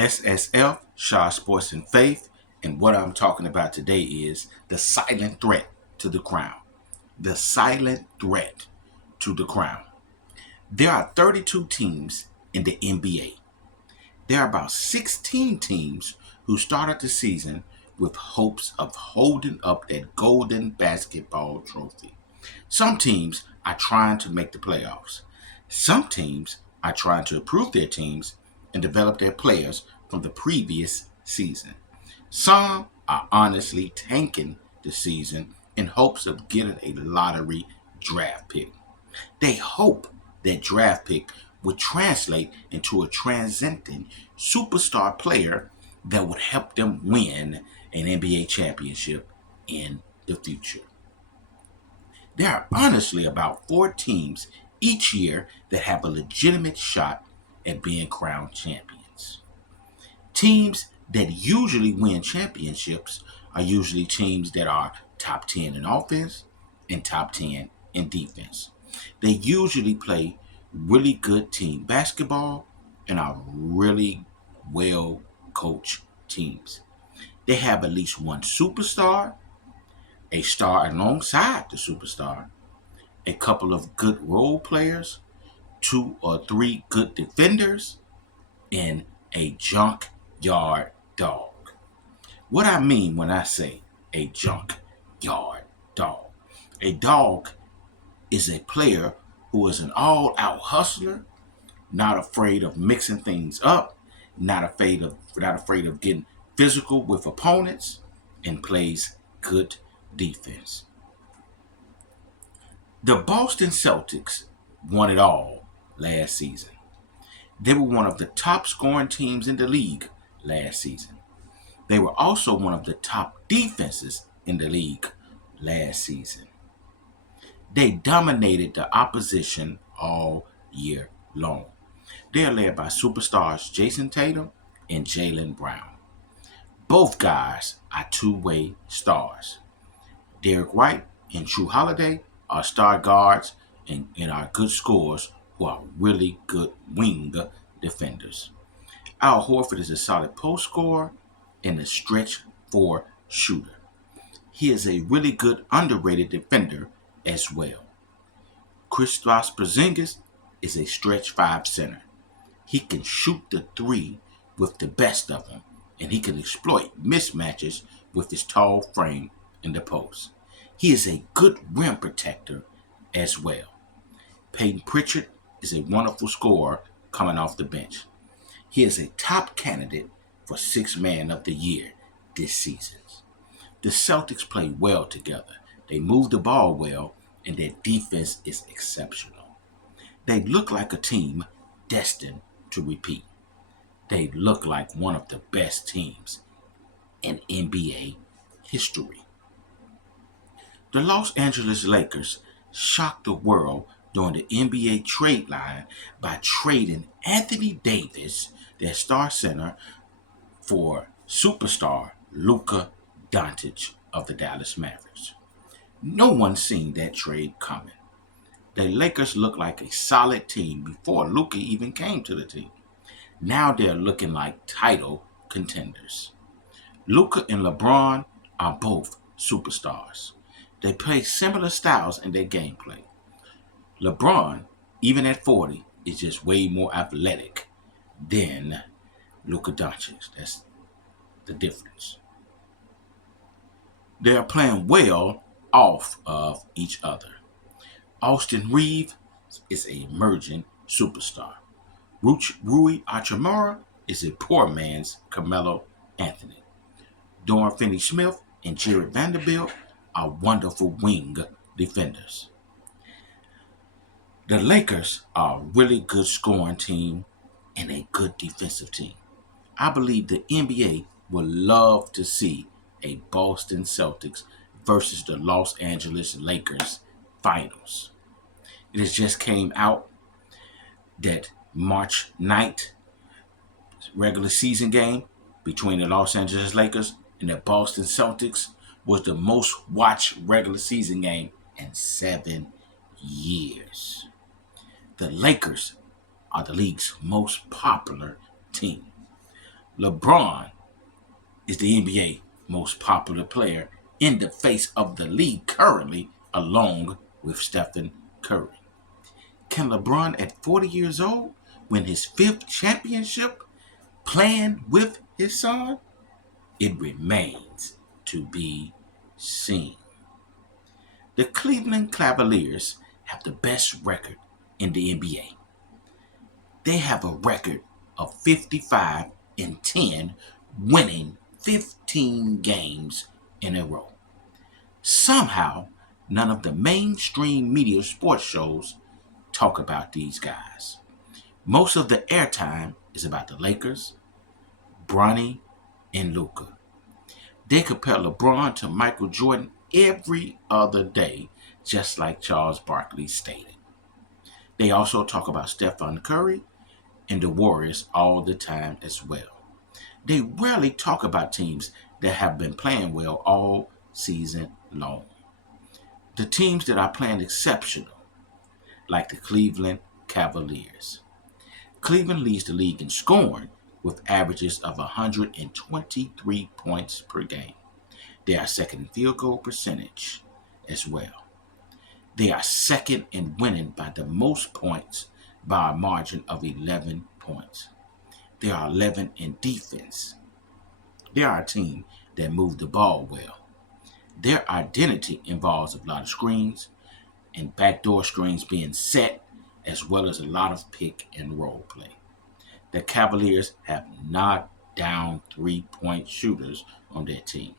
SSF, Shaw Sports and Faith, and what I'm talking about today is the silent threat to the crown. The silent threat to the crown. There are 32 teams in the NBA. There are about 16 teams who started the season with hopes of holding up that golden basketball trophy. Some teams are trying to make the playoffs. Some teams are trying to improve their teams and develop their players from the previous season. Some are honestly tanking the season in hopes of getting a lottery draft pick. They hope that draft pick would translate into a transcendent superstar player that would help them win an NBA championship in the future. There are honestly about 4 teams each year that have a legitimate shot at being crowned champions. Teams that usually win championships are usually teams that are top 10 in offense and top 10 in defense. They usually play really good team basketball and are really well coached teams. They have at least one superstar, a star alongside the superstar, a couple of good role players, 2 or 3 good defenders, and a junkyard dog. What I mean when I say a junkyard dog, a dog is a player who is an all out hustler, not afraid of mixing things up, not afraid of getting physical with opponents, and plays good defense. The Boston Celtics won it all last season. They were one of the top scoring teams in the league last season. They were also one of the top defenses in the league last season. They dominated the opposition all year long. They are led by superstars Jason Tatum and Jaylen Brown. Both guys are two-way stars. Derek White and Drew Holiday are star guards and are good scorers who are really good wing defenders. Al Horford is a solid post scorer and a stretch four shooter. He is a really good underrated defender as well. Kristaps Porzingis is a stretch five center. He can shoot the three with the best of them, and he can exploit mismatches with his tall frame in the post. He is a good rim protector as well. Peyton Pritchard is a wonderful scorer coming off the bench. He is a top candidate for Sixth Man of the Year this season. The Celtics play well together. They move the ball well, and their defense is exceptional. They look like a team destined to repeat. They look like one of the best teams in NBA history. The Los Angeles Lakers shocked the world during the NBA trade line by trading Anthony Davis, their star center, for superstar Luka Doncic of the Dallas Mavericks. No one seen that trade coming. The Lakers looked like a solid team before Luka even came to the team. Now they're looking like title contenders. Luka and LeBron are both superstars. They play similar styles in their gameplay. LeBron, even at 40, is just way more athletic than Luka Doncic. That's the difference. They are playing well off of each other. Austin Reeves is an emerging superstar. Rui Hachimura is a poor man's Carmelo Anthony. Dorian Finney-Smith and Jared Vanderbilt are wonderful wing defenders. The Lakers are a really good scoring team and a good defensive team. I believe the NBA would love to see a Boston Celtics versus the Los Angeles Lakers finals. It has just came out that March 9th regular season game between the Los Angeles Lakers and the Boston Celtics was the most watched regular season game in 7 years. The Lakers are the league's most popular team. LeBron is the NBA most popular player in the face of the league currently, along with Stephen Curry. Can LeBron at 40 years old win his fifth championship playing with his son? It remains to be seen. The Cleveland Cavaliers have the best record in the NBA. They have a record of 55-10, winning 15 games in a row. Somehow, none of the mainstream media sports shows talk about these guys. Most of the airtime is about the Lakers, Bronny, and Luka. They compare LeBron to Michael Jordan every other day, just like Charles Barkley stated. They also talk about Stephen Curry and the Warriors all the time as well. They rarely talk about teams that have been playing well all season long. The teams that are playing exceptional, like the Cleveland Cavaliers. Cleveland leads the league in scoring with averages of 123 points per game. They are second in field goal percentage as well. They are second in winning by the most points by a margin of 11 points. They are 11 in defense. They are a team that move the ball well. Their identity involves a lot of screens and backdoor screens being set, as well as a lot of pick and roll play. The Cavaliers have knocked down three-point shooters on their team.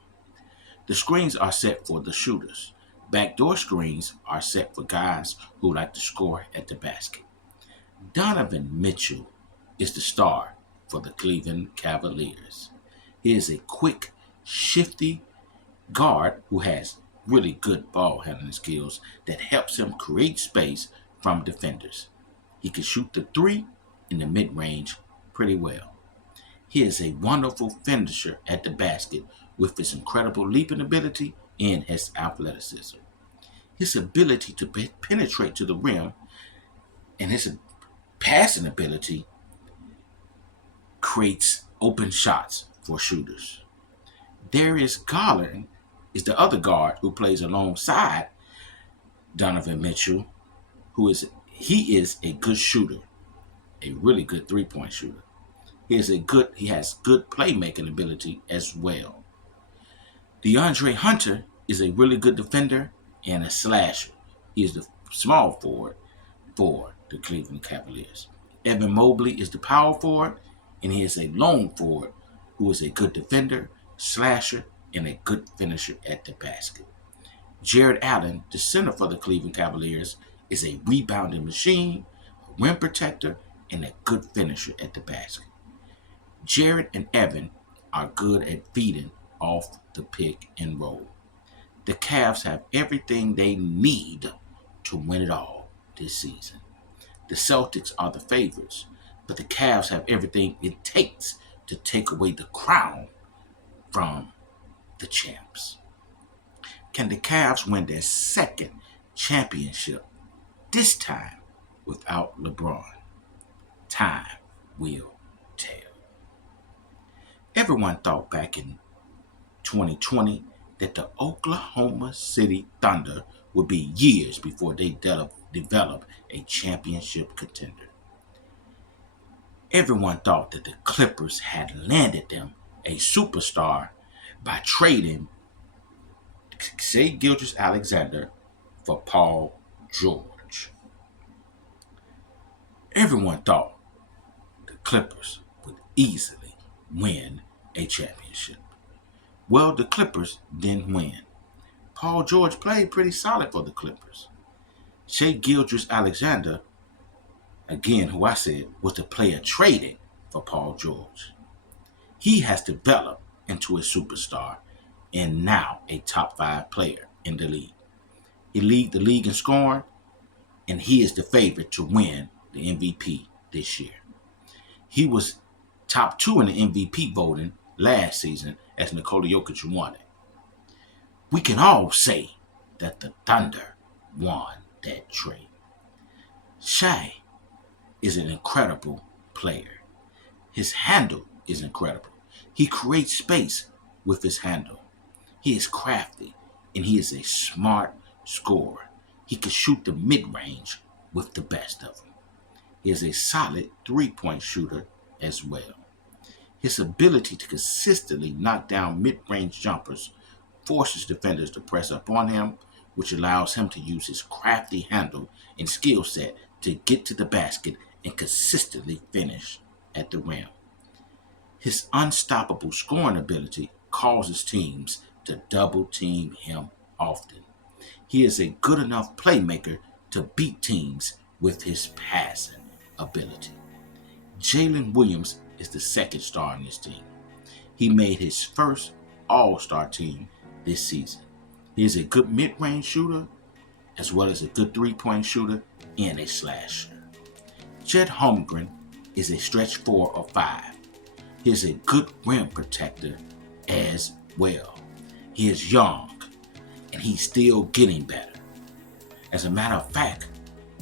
The screens are set for the shooters. Backdoor screens are set for guys who like to score at the basket. Donovan Mitchell is the star for the Cleveland Cavaliers. He is a quick, shifty guard who has really good ball handling skills that helps him create space from defenders. He can shoot the three in the mid-range pretty well. He is a wonderful finisher at the basket with his incredible leaping ability and his athleticism. His ability to penetrate to the rim and his passing ability creates open shots for shooters. Darius Garland is the other guard who plays alongside Donovan Mitchell, he is a good shooter, a really good three-point shooter. He has good playmaking ability as well. DeAndre Hunter is a really good defender and a slasher. He is the small forward for the Cleveland Cavaliers. Evan Mobley is the power forward, and he is a lone forward who is a good defender, slasher, and a good finisher at the basket. Jared Allen, the center for the Cleveland Cavaliers, is a rebounding machine, a rim protector, and a good finisher at the basket. Jared and Evan are good at feeding off the pick and roll. The Cavs have everything they need to win it all this season. The Celtics are the favorites, but the Cavs have everything it takes to take away the crown from the champs. Can the Cavs win their second championship, this time without LeBron? Time will tell. Everyone thought back in 2020 that the Oklahoma City Thunder would be years before they develop a championship contender. Everyone thought that the Clippers had landed them a superstar by trading Shai Gilgeous-Alexander for Paul George. Everyone thought the Clippers would easily win a championship. Well, the Clippers didn't win. Paul George played pretty solid for the Clippers. Shai Gilgeous-Alexander, again, who I said was the player traded for Paul George. He has developed into a superstar and now a top 5 player in the league. He leads the league in scoring, and he is the favorite to win the MVP this year. He was top 2 in the MVP voting last season as Nikola Jokic won it. We can all say that the Thunder won that trade. Shai is an incredible player. His handle is incredible. He creates space with his handle. He is crafty, and he is a smart scorer. He can shoot the mid-range with the best of them. He is a solid three-point shooter as well. His ability to consistently knock down mid-range jumpers forces defenders to press up on him, which allows him to use his crafty handle and skill set to get to the basket and consistently finish at the rim. His unstoppable scoring ability causes teams to double team him often. He is a good enough playmaker to beat teams with his passing ability. Jalen Williams is the second star on this team. He made his first All-Star team this season. He is a good mid-range shooter, as well as a good three-point shooter and a slasher. Chet Holmgren is a stretch 4 or 5. He is a good rim protector as well. He is young, and he's still getting better. As a matter of fact,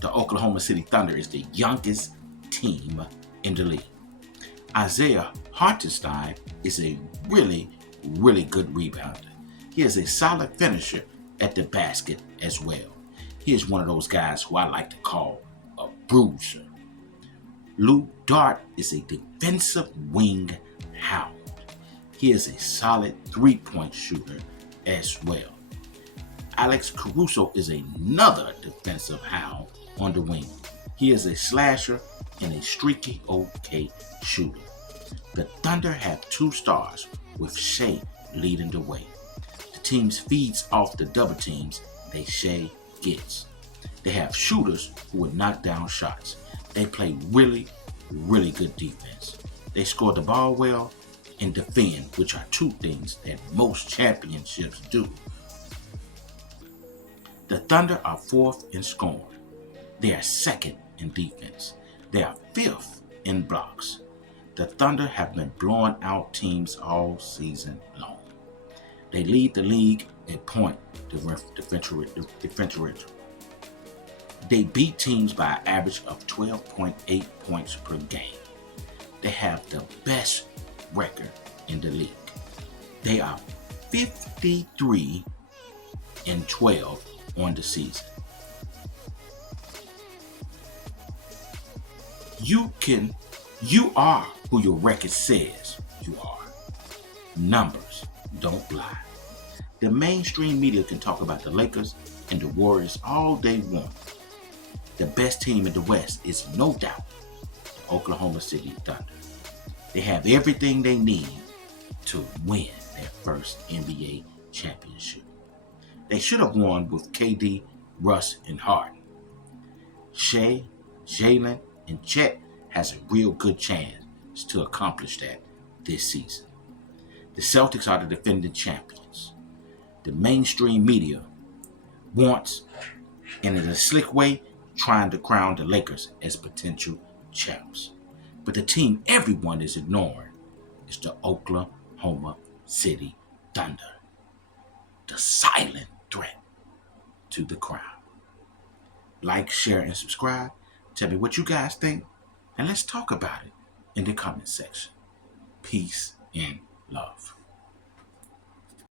the Oklahoma City Thunder is the youngest team in the league. Isaiah Hartenstein is a really good rebounder. He is a solid finisher at the basket as well. He is one of those guys who I like to call a bruiser. Lou Dart is a defensive wing hound. He is a solid three-point shooter as well. Alex Caruso is another defensive hound on the wing. He is a slasher and a streaky okay shooter. The Thunder have 2 stars, with Shai leading the way. The team feeds off the double teams that Shai gets. They have shooters who will knock down shots. They play really good defense. They score the ball well and defend, which are 2 things that most championships do. The Thunder are 4th in scoring. They are 2nd in defense. They are 5th in blocks. The Thunder have been blowing out teams all season long. They lead the league in point differential. They beat teams by an average of 12.8 points per game. They have the best record in the league. They are 53-12 on the season. You are who your record says you are. Numbers don't lie. The mainstream media can talk about the Lakers and the Warriors all they want. The best team in the West is no doubt the Oklahoma City Thunder. They have everything they need to win their first NBA championship. They should have won with KD, Russ, and Harden. Shai, Jalen, and Chet has a real good chance to accomplish that this season. The Celtics are the defending champions. The mainstream media wants, and in a slick way, trying to crown the Lakers as potential champs. But the team everyone is ignoring is the Oklahoma City Thunder, the silent threat to the crown. Like, share, and subscribe. Tell me what you guys think, and let's talk about it in the comment section. Peace and love.